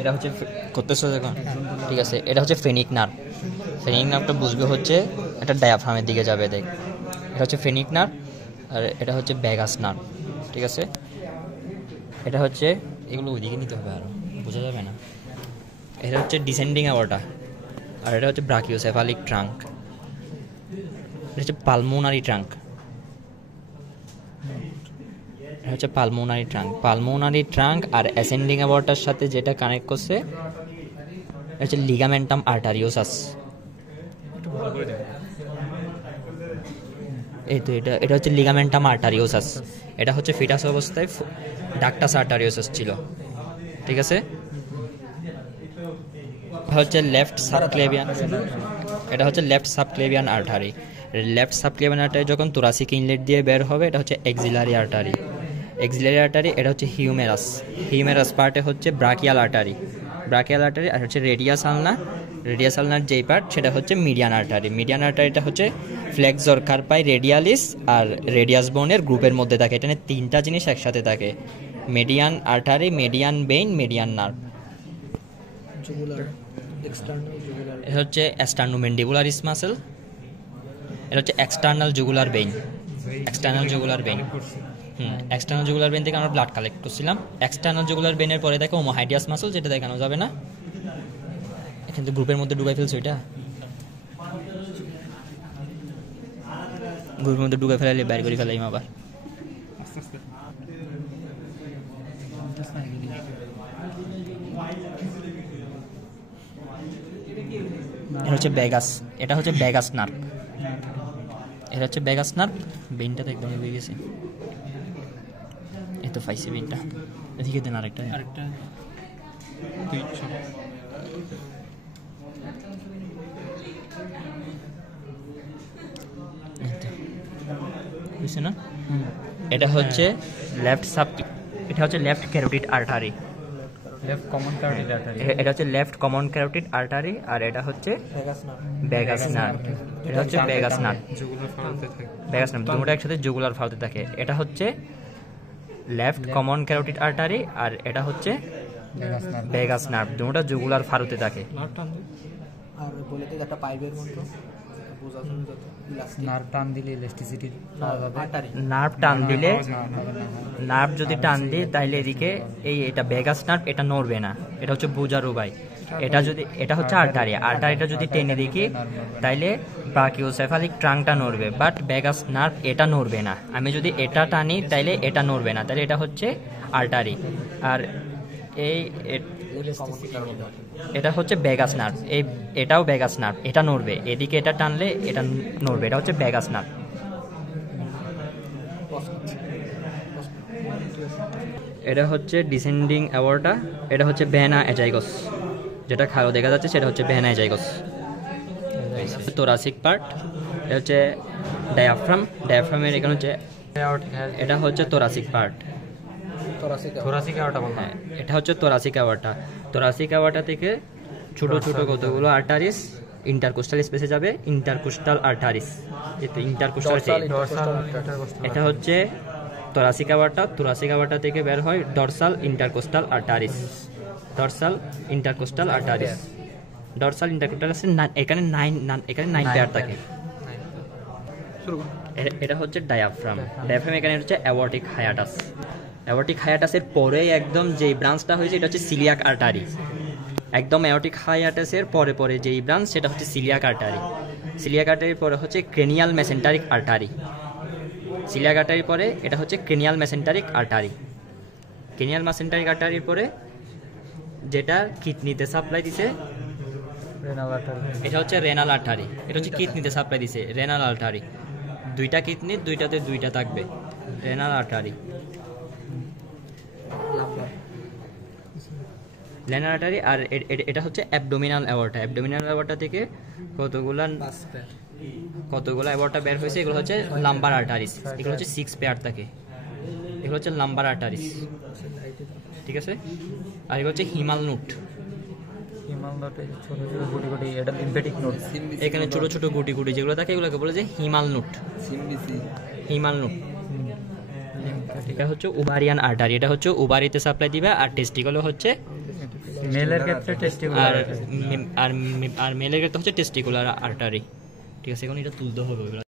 এটা হচ্ছে করতেছো দেখুন, ঠিক আছে। এটা হচ্ছে ফেনিক নার্ভ। ফেনিক নার্ভটা বুঝবে হচ্ছে একটা ডায়াফ্রামের দিকে যাবে, দেখ। এটা হচ্ছে ফেনিক নার্ভ, আর এটা হচ্ছে ভ্যাগাস নার্ভ, ঠিক আছে। এটা হচ্ছে, এগুলো ওইদিকে নিতে হবে, আরও বোঝা যাবে না। এটা হচ্ছে ডিসেন্ডিং অ্যাওর্টা, আর এটা হচ্ছে ব্রাকিওসেফালিক ট্রাঙ্ক। এটা হচ্ছে পালমোনারি ট্রাঙ্ক। এটা হচ্ছে পালমোনারি ট্রাঙ্ক। পালমোনারি ট্রাঙ্ক আর অ্যাসেন্ডিং অ্যাওর্টার সাথে যেটা কানেক্ট করছে এটা হচ্ছে লিগামেন্টাম আর্টারিওসাস। এই তো এটা হচ্ছে লিগামেন্টাম আর্টারিওসাস। এটা হচ্ছে ফিটাস অবস্থায় ডাক্টাস আর্টারিওসাস ছিল, ঠিক আছে। হচ্ছে লেফট সাবক্লেভিয়ান, এটা হচ্ছে left subclavian artery. Left subclavian artery যখন তোরাসিক ইনলেট দিয়ে বের হবে এটা হচ্ছে এক্সিলারি আর্টারি। এক্সিলারি আর্টারি এটা হচ্ছে হিউমেরাস। হিউমেরাস পার্টে হচ্ছে ব্রাকিয়াল আর্টারি। ব্রাকিয়াল আর্টারি আর হচ্ছে রেডিয়াস আলনা। রেডিয়াস আলনার যেই পার্ট সেটা হচ্ছে মিডিয়ান আর্টারি। মিডিয়ান আর্টারিটা হচ্ছে ফ্লেক্সর কার্পাই রেডিয়ালিস আর রেডিয়াস বোনের গ্রুপের মধ্যে থাকে। এটা নিয়ে তিনটা জিনিস একসাথে থাকে: মিডিয়ান আর্টারি, মিডিয়ান বেইন, মিডিয়ান নার্ভ। এটা হচ্ছে স্টার্নোমেন্ডিবুলারিস মাসেল। এটা হচ্ছে এক্সটার্নাল জুগুলার বেইন। এক্সটার্নাল জুগুলার বেইন, এক্সটার্নাল জুগুলার বেইন থেকে আমরা ব্লাড কালেক্ট করছিলাম। এক্সটার্নাল জুগুলার বেইনের পরে দেখো ওমোহাইডিয়াস মাসল, যেটা দেখানো যাবে না, কিন্তু গ্রুপের মধ্যে ডুবাই ফেলছো। এটা গ্রুপের মধ্যে ডুবাই ফেলাইলে বাইর করে ফেলাইম আবার। এটা হচ্ছে ভ্যাগাস। এটা হচ্ছে ভ্যাগাস নার্ভ। এটা হচ্ছে ভ্যাগাস নার্ভ। বেইনটা তো একদম হয়ে গেছে, এই তো পাইছি বেইনটা। এদিকে দেন আরেকটা। বুঝছে না? এটা হচ্ছে লেফট সাব, এটা হচ্ছে left carotid artery. Left common carotid artery. এটা হচ্ছে লেফট কমন ক্যারোটিড আর্টারি, আর এটা হচ্ছে ভ্যাগাস নার্ভ। এটা হচ্ছে ভ্যাগাস নার্ভ। ভ্যাগাস নার্ভ দুটোটা একসাথে জুগুলার ফালতে থাকে। এটা হচ্ছে লেফট কমন ক্যারোটিড আর্টারি, আর এটা হচ্ছে ভ্যাগাস নার্ভ। দুটোটা জুগুলার ফারুতে থাকে। আর বলে তো একটা পাইপের মতো বোঝা যাবে, যত নার্ভ টান দিলে ইলাস্টিসিটি পাওয়া যাবে। নার্ভ টান দিলে, নার্ভ যদি টান দিই তাহলে এদিকে এটা ভ্যাগাস নার্ভ, এটা নড়বে না। এটা হচ্ছে বুজারুবাই। এটা যদি, এটা হচ্ছে আর্টারি। আর্টারিটা যদি টেনে দেখি তাইলে ব্রাকিওসেফালিক ট্রাঙ্কটা নড়বে, বাট ভ্যাগাস নার্ভ এটা নড়বে না। আমি যদি এটা টানি তাইলে এটা নড়বে না, তাহলে এটা হচ্ছে আর্টারি। আর এটা হচ্ছে ভ্যাগাস নার্ভ। এটাও ভ্যাগাস নার্ভ, এটা নড়বে। এদিকে এটা টানলে এটা নড়বে, এটা হচ্ছে ভ্যাগাস নার্ভ। এটা হচ্ছে ডিসেন্ডিং অ্যাওর্টা। এটা হচ্ছে ভেনা অ্যাজাইগস, যেটা খালো দেখা যাচ্ছে সেটা হচ্ছে ভেনা অ্যাজাইগস। তোরাসিক পার্ট, এটা হচ্ছে ডায়াফ্রাম। ডায়াফ্রামের এখানে হচ্ছে, এটা হচ্ছে তোরাসিক পার্ট। থোরাসিক অ্যাওর্টা বলতে হ্যাঁ, এটা হচ্ছে তোরাসিক অ্যাওর্টা। তোরাসিক অ্যাওর্টা থেকে ছোট ছোট কতগুলো আর্টারিস ইন্টারকোস্টাল স্পেসে যাবে। ইন্টারকোস্টাল আর্টারিস, ইন্টারকোস্টাল, এটা হচ্ছে তোরাসিক অ্যাওর্টা। তোরাসিক অ্যাওর্টা থেকে বের হয় dorsal intercostal arteries. Dorsal intercostal arteries, dorsal intercostal আছে। এখানে 9 পেয়ার থাকে। এটা হচ্ছে ডায়াফ্রাম। ডায়াফ্রাম এখানে হচ্ছে অ্যাওর্টিক হায়াটাস। অ্যাওর্টিক হায়াটাসের পরে একদম যেই ব্রাঞ্চটা হয়েছে এটা হচ্ছে সিলিয়াক আর্টারি। একদম অ্যাওর্টিক হায়াটাসের পরে পরে যেই ব্রাঞ্চ সেটা হচ্ছে সিলিয়াক আর্টারি। সিলিয়াক আর্টারির পরে হচ্ছে ক্রেনিয়াল মেসেন্টারিক আর্টারি। সিলিয়াক আর্টারির পরে এটা হচ্ছে cranial mesenteric artery. Cranial mesenteric আর্টারির পরে যেটা কিডনিতে সাপ্লাই দিছে এটা হচ্ছে রেনাল আর্টারি। এটা হচ্ছে কিডনিতে সাপ্লাই দিছে, রেনাল আর্টারি। দুইটা কিডনি, দুইটাতে দুইটা থাকবে, রেনাল আর্টারি। Renal artery. আর এটা হচ্ছে অ্যাবডোমিনাল অ্যাওর্টা। অ্যাবডোমিনাল অ্যাওর্টা থেকে কতগুলো অ্যাওর্টা বের হয়েছে, এগুলো হচ্ছে লাম্বার আর্টারিস। এগুলো হচ্ছে 6 পেয়ার থাকে, এগুলো হচ্ছে লাম্বার আর্টারিস, ঠিক আছে। আর এগুলো হচ্ছে হিমাল নোট। এখানে ছোট ছোট গুটি গুটি যেগুলো থাকে এগুলোকে বলে যে হিমাল নোট। হিমাল নোট। এটা হচ্ছে ওভারিয়ান আর্টারি। এটা হচ্ছে ওভারিতে সাপ্লাই দিবে, আর টেস্টিকলে হচ্ছে মেলের ক্ষেত্রে আর টেস্টিকুলার আর মেলের ক্ষেত্রে হচ্ছে টেস্টিকুলার আর্টারি। ঠিক আছে, এখন এটা তুলতে হবে ওইগুলো।